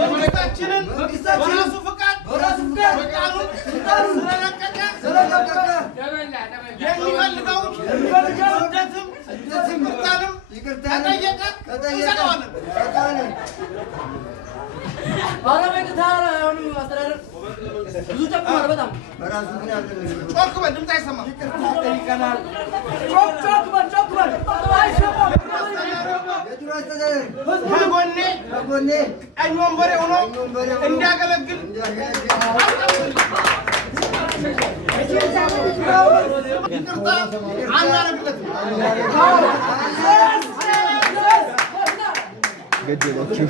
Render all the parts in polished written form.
መንግስታችንን በራሱ ፍቃድ የሚፈልገውን ስደትም ይቅርታንም ከጠየቀ እንሰጠዋለን። ብዙ ጨክሟል። በጣም ጮክ በል፣ ድምፅ አይሰማም። ከጎኔ ቀኝ ወንበሬ ሆኖ እንዲያገለግል ይቅርታ አናደርግለትም። ገደላችሁ።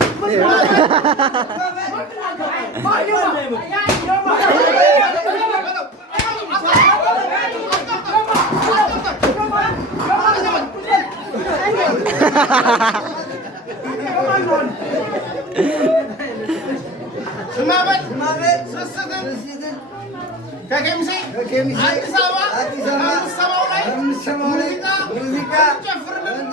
ስማበል ስስትን ከኬሚሴ አዲስ አበባ ከምትሰማው ላይ ሙዚቃ ጨፍርልን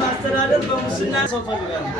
ማስተዳደር በሙስና ሰው ፈልጋለሁ።